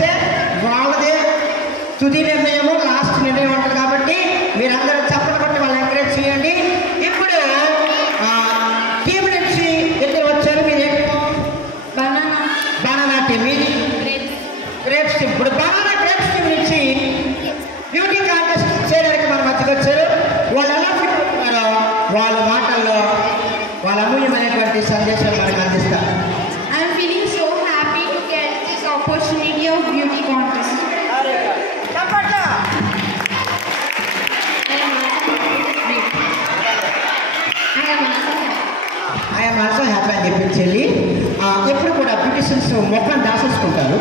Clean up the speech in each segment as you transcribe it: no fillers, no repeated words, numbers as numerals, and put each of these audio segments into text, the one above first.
చేస్తే వాళ్ళదే తుది నిర్ణయము, లాస్ట్ నిర్ణయం ఉంటుంది. కాబట్టి మీరందరూ చప్పట్లు కొట్టి వాళ్ళని ఎంకరేజ్ చేయండి. ఇప్పుడు టీం నుంచి ఇద్దరు వచ్చారు. మీరు బనానా టీం, మీది గ్రేప్స్ టీం. ఇప్పుడు బనానా గ్రేప్స్ టీం నుంచి బ్యూటీ కాంటెస్ట్ చేయడానికి మన మధ్యకి వచ్చారు. వాళ్ళు ఎలా ఫిట్ అవుతున్నారో వాళ్ళ మాటల్లో వాళ్ళ అమూల్యమైనటువంటి సందేశం మనకు అందిస్తారు. I'm feeling so happy to get this opportunity of beauty contest. I'm also happy అని చెప్పి చెల్లి ఎప్పుడు కూడా బ్యూటిషియన్స్ మొక్కను దాచేసుకుంటారు.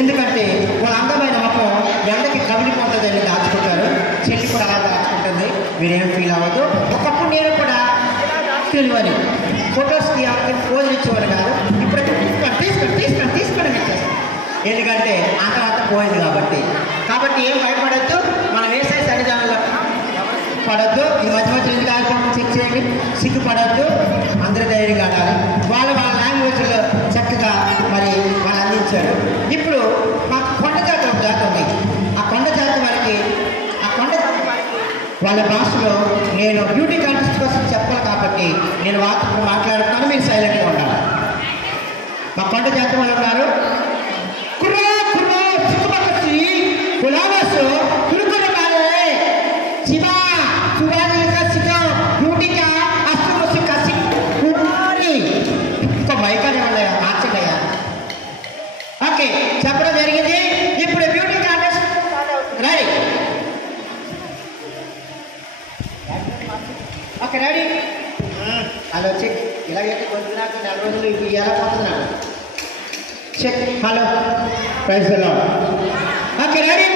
ఎందుకంటే వాళ్ళ అందమైన మొక్కం ఎండకి కమిలిపోతుందని దాచుకుంటారు. చెల్లి కూడా అలా దాచుకుంటుంది. మీరేం ఫీల్ అవ్వదు. ఒకప్పుడు నేను కూడా తెలియని ఫొటోస్కి ఫోన్ ఇచ్చేవాడు కాదు. ఇప్పుడైతే తీసుకొని ఎందుకంటే ఆ తర్వాత పోయింది కాబట్టి ఏం భయపడద్దు. మనం వేసే సన్నిధానంలో పడద్దు. ఈ మధ్య మధ్య ఎందుకు ఆడుకోవడం చెక్ చేయండి. సిగ్గుపడద్దు. అందరూ ధైర్యంగా ఆడాలి. వాళ్ళ లాంగ్వేజ్లో చక్కగా మరి వాళ్ళు అందించారు. ఇప్పుడు మాకు కొండ జాతి ఒక జాతి ఉంది. ఆ కొండ జాతి వారికి వాళ్ళ భాషలో నేను బ్యూటీ కాంటెస్ట్ కోసం చెప్పాలి కాబట్టి నేను వాళ్ళతో మాట్లాడుతున్నాను. మీరు సైలెంట్గా ఉండాలి. మా కొండ జాతి వాళ్ళు ఉన్నారు. మైకానే ఉన్నాయా, మార్చండియా. ఓకే, చెప్పడం జరిగింది. ఇప్పుడు beauty contest ready. Okay ready. Hello check. ఇలాగైతే కొంచెం నాకు 4 రోజులు ఇప్పుడు ఎలా పోతున్నాను check. Hello praise the lord. Okay ready.